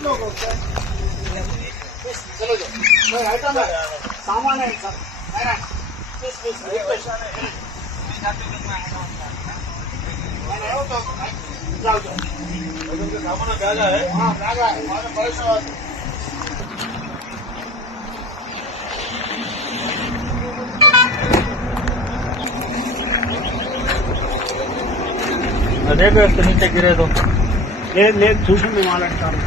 चलो जो आइटम है सामान है सब सामान गाजा है। हाँ गाजा है परेशान देखो नीचे गिरे तो ले ले చూసి మాట్లాడతారు।